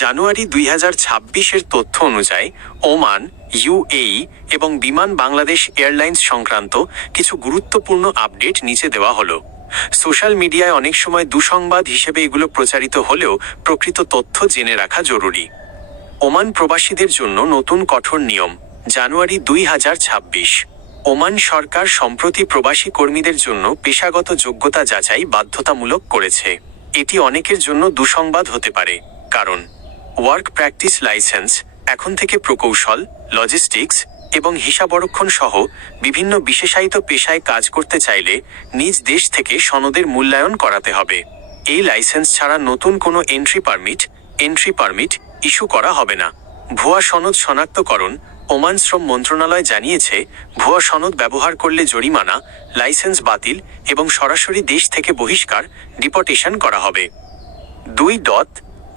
জানুয়ারি 2026-এর তথ্য অনুযায়ী Oman, UAE এবং বিমান বাংলাদেশ এয়ারলাইন্স সংক্রান্ত কিছু গুরুত্বপূর্ণ আপডেট নিচে দেওয়া হলো। সোশ্যাল মিডিয়ায় অনেক সময় দুঃসংবাদ হিসেবে এগুলো প্রচারিত হলেও প্রকৃত তথ্য জেনে রাখা জরুরি। ওমান প্রবাসীদের জন্য নতুন কঠোর নিয়ম, জানুয়ারি 2026। ওমান সরকার সম্প্রতি প্রবাসী কর্মীদের জন্য পেশাগত যোগ্যতা যাচাই বাধ্যতামূলক করেছে। এটি অনেকের জন্য দুঃসংবাদ হতে পারে, কারণ ওয়ার্ক প্র্যাকটিস লাইসেন্স এখন থেকে প্রকৌশল, লজিস্টিক্স এবং হিসাবরক্ষণ সহ বিভিন্ন বিশেষায়িত পেশায় কাজ করতে চাইলে নিজ দেশ থেকে সনদের মূল্যায়ন করাতে হবে। এই লাইসেন্স ছাড়া নতুন কোনো এন্ট্রি পারমিট ইস্যু করা হবে না। ভুয়া সনদ শনাক্তকরণ, ওমান শ্রম মন্ত্রণালয় জানিয়েছে, ভুয়া সনদ ব্যবহার করলে জরিমানা, লাইসেন্স বাতিল এবং সরাসরি দেশ থেকে বহিষ্কার, ডিপোর্টেশন করা হবে। 2.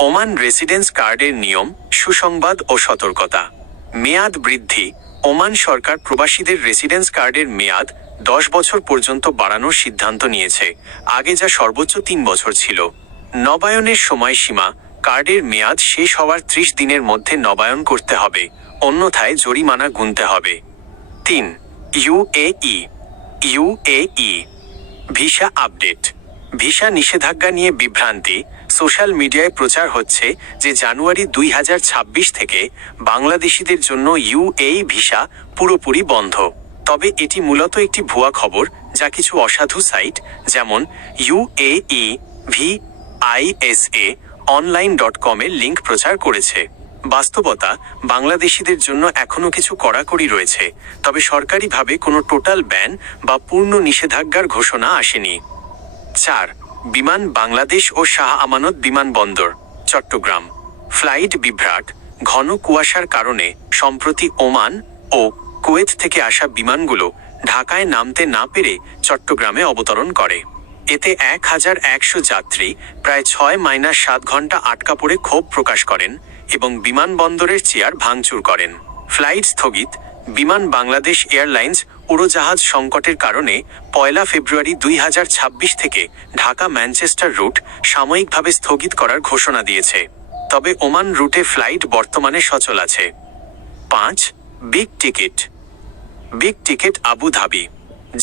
ওমান রেসিডেন্স কার্ডের নিয়ম, সুসংবাদ ও সতর্কতা। মেয়াদ বৃদ্ধি। ওমান সরকার প্রবাসীদের রেসিডেন্স কার্ডের মেয়াদ 10 বছর পর্যন্ত বাড়ানোর সিদ্ধান্ত নিয়েছে। আগে যা সর্বোচ্চ 3 বছর ছিল। নবায়নের সময়সীমা, কার্ডের মেয়াদ শেষ হওয়ার 30 দিনের মধ্যে নবায়ন করতে হবে, অন্যথায় জরিমানা গুনতে হবে। 3. UAE visa update. ভিসা নিষেধাজ্ঞা নিয়ে বিভ্রান্তি। সোশ্যাল মিডিয়ায় প্রচার হচ্ছে যে জানুয়ারি 2026 থেকে বাংলাদেশিদের জন্য ইউএই ভিসা পুরোপুরি বন্ধ। তবে এটি মূলত একটি ভুয়া খবর, যা কিছু অসাধু সাইট যেমন UAEVISA online.com এর লিঙ্ক প্রচার করেছে। বাস্তবতা, বাংলাদেশিদের জন্য এখনও কিছু কড়াকড়ি রয়েছে, তবে সরকারিভাবে কোনো টোটাল ব্যান বা পূর্ণ নিষেধাজ্ঞার ঘোষণা আসেনি। 4. বিমান বাংলাদেশ ও শাহ আমানত বিমানবন্দর, চট্টগ্রাম। ফ্লাইট বিভ্রাট। ঘন কুয়াশার কারণে সম্প্রতি ওমান ও কুয়েত থেকে আসা বিমানগুলো ঢাকায় নামতে না পেরে চট্টগ্রামে অবতরণ করে। এতে 1100 যাত্রী প্রায় 6-7 ঘন্টা আটকা পড়ে ক্ষোভ প্রকাশ করেন এবং বিমানবন্দরের চেয়ার ভাঙচুর করেন। ফ্লাইট স্থগিত। বিমান বাংলাদেশ এয়ারলাইন্স উড়োজাহাজ সংকটের কারণে 1 ফেব্রুয়ারি 2026 থেকে ঢাকা ম্যানচেস্টার রুট সাময়িকভাবে স্থগিত করার ঘোষণা দিয়েছে, তবে ওমান রুটে ফ্লাইট বর্তমানে সচল আছে। 5. Big ticket Abu Dhabi.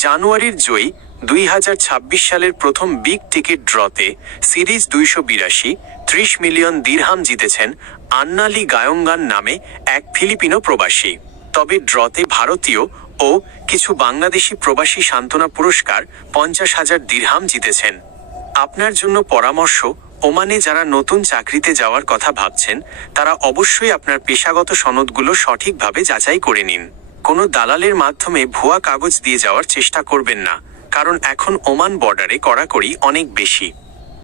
জানুয়ারির জয়ী 2026 সালের প্রথম বিগ টিকিট ড্রতে সিরিজ 282 30 মিলিয়ন দিরহাম জিতেছেন আন্নালি গায়ঙ্গান নামে এক ফিলিপিনো প্রবাসী। তবে ড্রতে ভারতীয় ও কিছু বাংলাদেশি প্রবাসী সান্ত্বনা পুরস্কার 50,000 দিরহাম জিতেছেন। আপনার জন্য পরামর্শ, ওমানে যারা নতুন চাকরিতে যাওয়ার কথা ভাবছেন তারা অবশ্যই আপনার পেশাগত সনদগুলো সঠিকভাবে যাচাই করে নিন। কোনো দালালের মাধ্যমে ভুয়া কাগজ দিয়ে যাওয়ার চেষ্টা করবেন না, কারণ এখন ওমান বর্ডারে কড়াকড়ি অনেক বেশি।